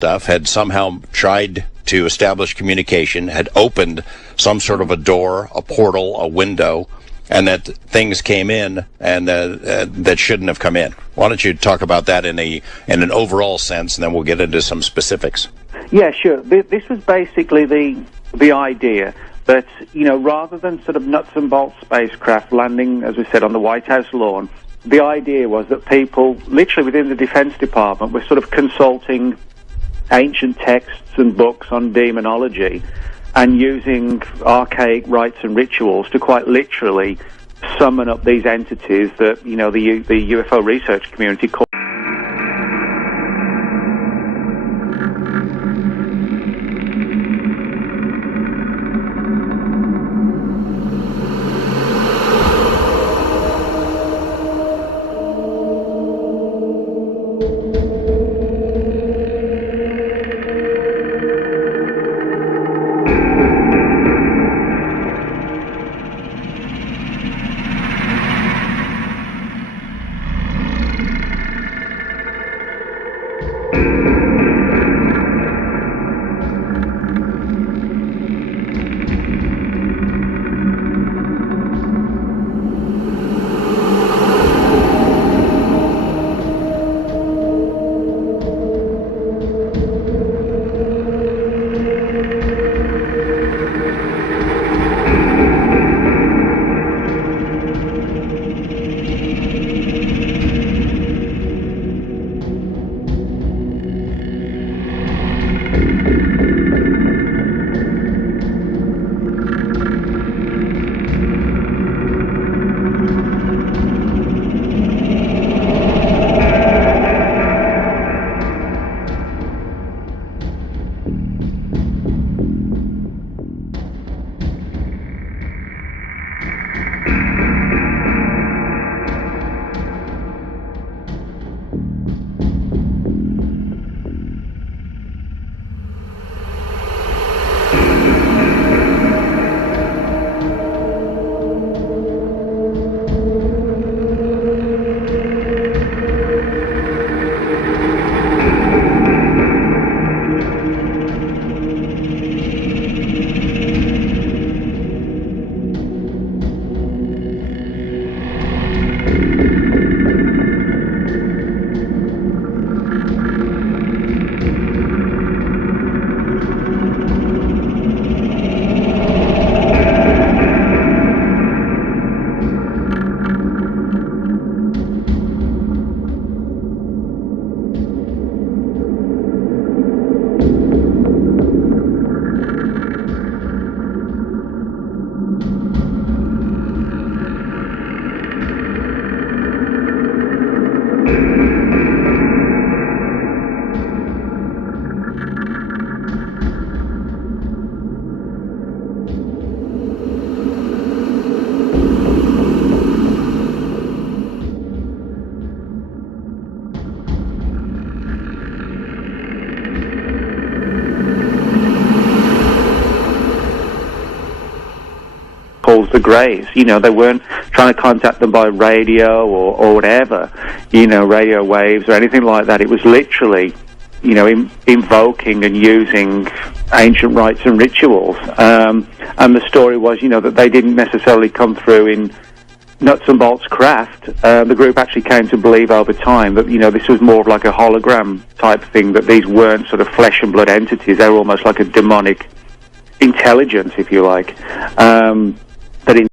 stuff had somehow tried to establish communication, had opened some sort of a door, a portal, a window, and that things came in and that shouldn't have come in. Why don't you talk about that in an overall sense, and then we'll get into some specifics. Yeah, sure. This was basically the idea that, rather than sort of nuts and bolts spacecraft landing, as we said, on the White House lawn, the idea was that people, literally within the Defense Department, were sort of consulting ancient texts and books on demonology and using archaic rites and rituals to quite literally summon up these entities that, the UFO research community call. The Greys, they weren't trying to contact them by radio or whatever, radio waves or anything like that. It was literally, invoking and using ancient rites and rituals. And the story was, that they didn't necessarily come through in nuts and bolts craft. The group actually came to believe over time that, this was more of like a hologram type thing, that these weren't sort of flesh and blood entities. They were almost like a demonic intelligence, if you like. But in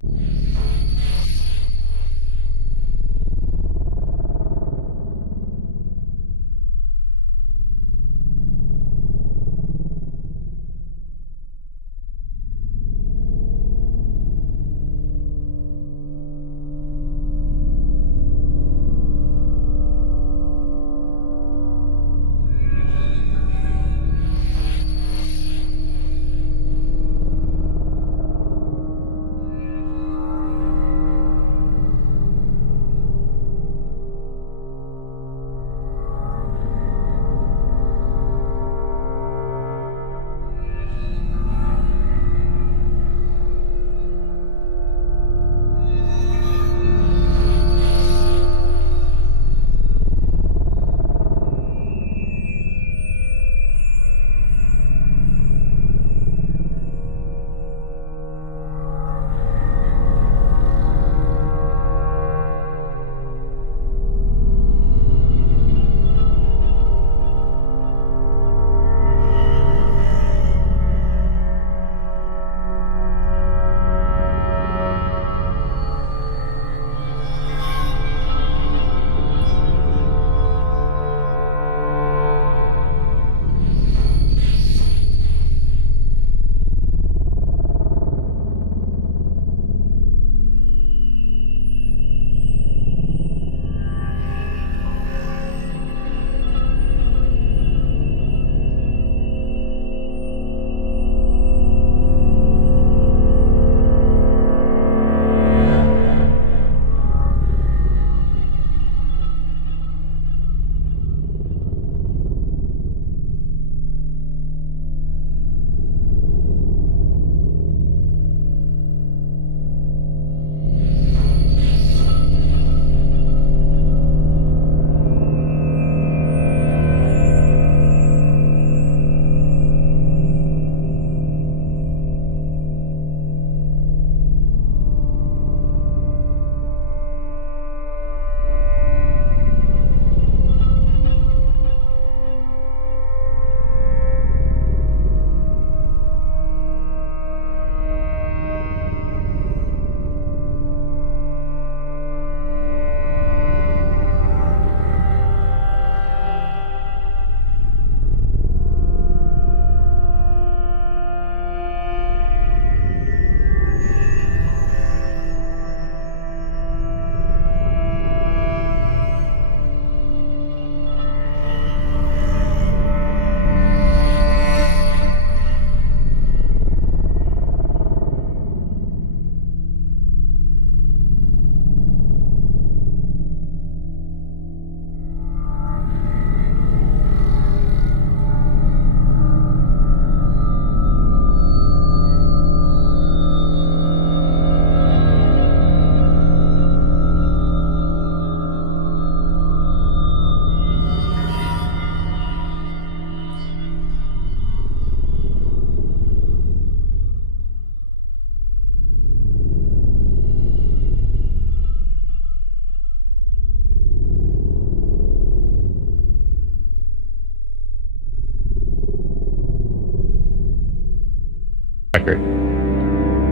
record.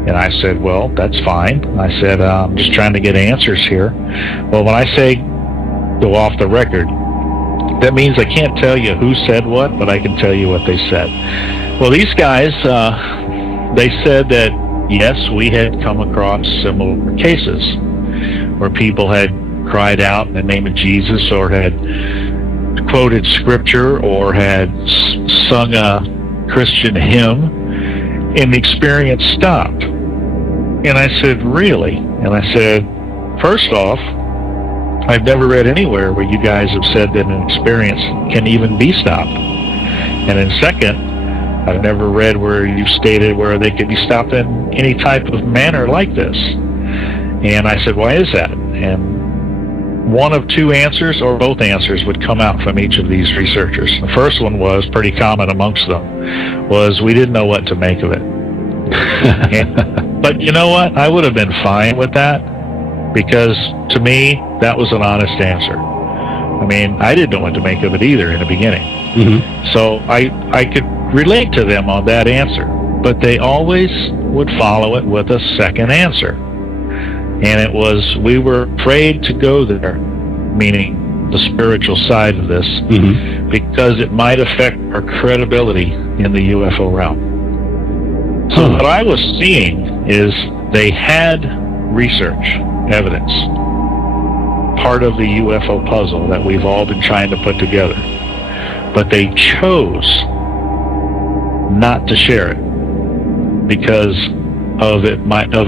And I said, well, that's fine. I said, I'm just trying to get answers here. Well, when I say go off the record, that means I can't tell you who said what, but I can tell you what they said. Well, these guys, they said that, yes, we had come across similar cases where people had cried out in the name of Jesus, or had quoted scripture, or had sung a Christian hymn, and the experience stopped. And I said, really? And I said, first off, I've never read anywhere where you guys have said that an experience can even be stopped. And then second, I've never read where you stated where they could be stopped in any type of manner like this. And I said, why is that? And one of two answers, or both answers, would come out from each of these researchers. The first one was pretty common amongst them, was we didn't know what to make of it. But you know what? I would have been fine with that, because to me, that was an honest answer. I mean, I didn't know what to make of it either in the beginning. Mm-hmm. So I could relate to them on that answer, but they always would follow it with a second answer. And it was, we were afraid to go there, meaning the spiritual side of this, mm-hmm. because it might affect our credibility in the UFO realm. So what I was seeing is they had research, evidence, part of the UFO puzzle that we've all been trying to put together, but they chose not to share it because of it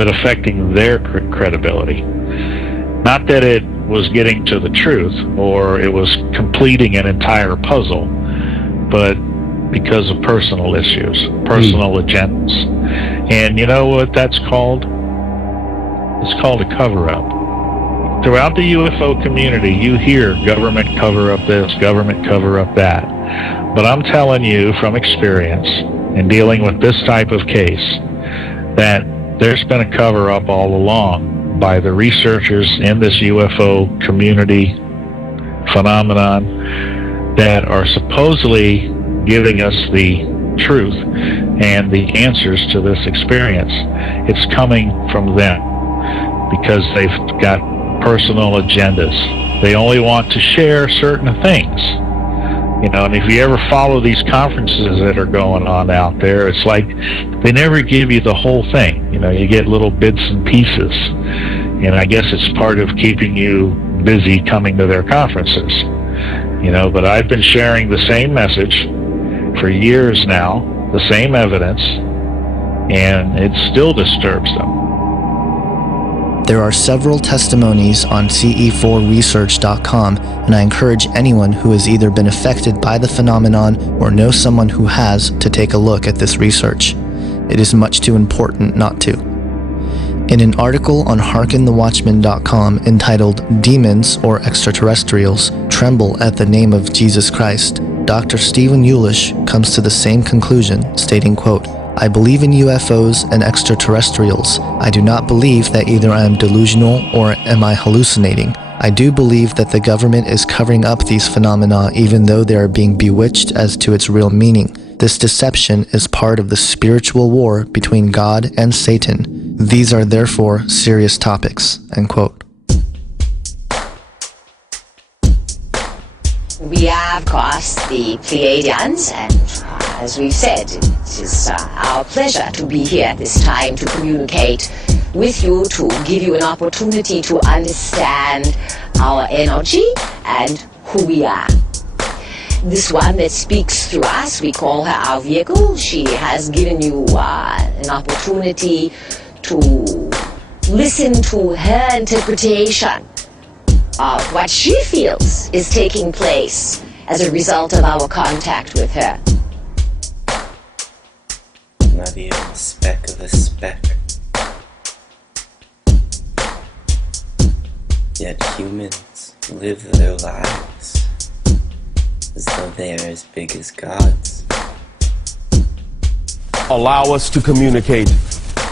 affecting their credibility. Not that it was getting to the truth or it was completing an entire puzzle, but because of personal issues, personal agendas. And you know what that's called? It's called a cover-up. Throughout the UFO community, you hear government cover-up this, government cover-up that. But I'm telling you from experience in dealing with this type of case that there's been a cover-up all along by the researchers in this UFO community phenomenon that are supposedly giving us the truth and the answers to this experience. It's coming from them because they've got personal agendas. They only want to share certain things. You know, and if you ever follow these conferences that are going on out there, it's like they never give you the whole thing. You know, you get little bits and pieces. And I guess it's part of keeping you busy coming to their conferences. You know, but I've been sharing the same message for years now, the same evidence, and it still disturbs them. There are several testimonies on ce4research.com, and I encourage anyone who has either been affected by the phenomenon or knows someone who has to take a look at this research. It is much too important not to. In an article on HearkenTheWatchman.com entitled Demons or Extraterrestrials Tremble at the Name of Jesus Christ, Dr. Stephen Yulish comes to the same conclusion, stating, quote, I believe in UFOs and extraterrestrials. I do not believe that either I am delusional or am I hallucinating. I do believe that the government is covering up these phenomena even though they are being bewitched as to its real meaning. This deception is part of the spiritual war between God and Satan. These are therefore serious topics, end quote. We are, of course, the Pleiadians, and as we've said, it is our pleasure to be here at this time to communicate with you, to give you an opportunity to understand our energy and who we are. This one that speaks through us, we call her our vehicle. She has given you an opportunity to listen to her interpretation of what she feels is taking place as a result of our contact with her. Not even a speck of a speck. Yet humans live their lives as though they are as big as gods. Allow us to communicate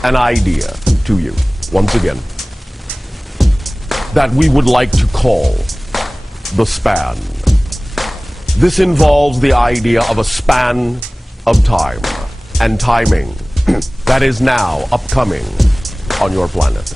an idea to you, once again, that we would like to call the span. This involves the idea of a span of time and timing that is now upcoming on your planet.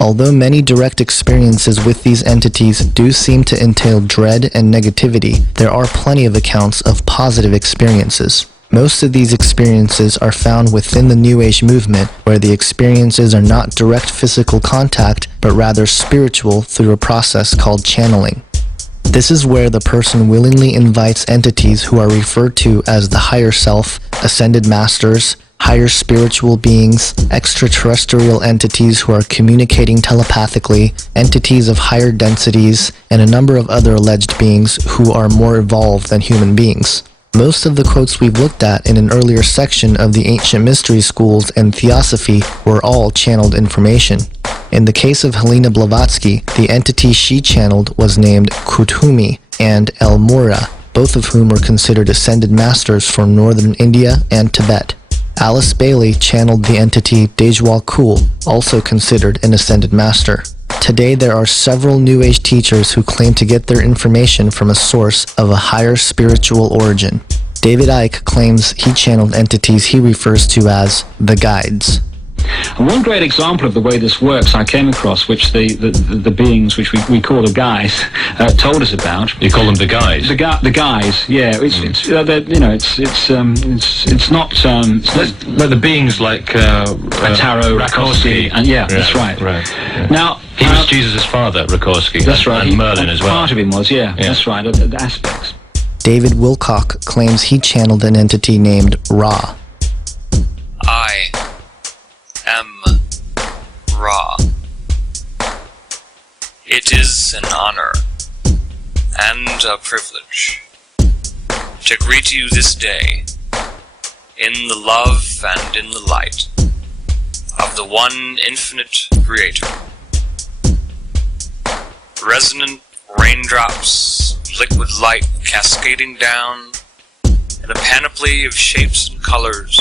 Although many direct experiences with these entities do seem to entail dread and negativity, there are plenty of accounts of positive experiences. Most of these experiences are found within the New Age movement, where the experiences are not direct physical contact, but rather spiritual through a process called channeling. This is where the person willingly invites entities who are referred to as the higher self, ascended masters, higher spiritual beings, extraterrestrial entities who are communicating telepathically, entities of higher densities, and a number of other alleged beings who are more evolved than human beings. Most of the quotes we've looked at in an earlier section of the ancient mystery schools and theosophy were all channeled information. In the case of Helena Blavatsky, the entity she channeled was named Kuthumi and El Mura, both of whom were considered ascended masters from northern India and Tibet. Alice Bailey channeled the entity Dejwal Khul, also considered an ascended master. Today there are several New Age teachers who claim to get their information from a source of a higher spiritual origin. David Icke claims he channeled entities he refers to as the guides. And one great example of the way this works I came across, which the beings, which we call the guys, told us about. You call them the guys? The guys, yeah. It's not but the beings like Tarot, Rakoski, and that's right. Yeah. Now he was Jesus' father, Rakoski. That's right. And Merlin as well. Part of him was, yeah. That's right. The aspects. David Wilcock claims he channeled an entity named Ra. I am Ra. It is an honor and a privilege to greet you this day in the love and in the light of the one infinite Creator. Resonant raindrops, liquid light cascading down in a panoply of shapes and colors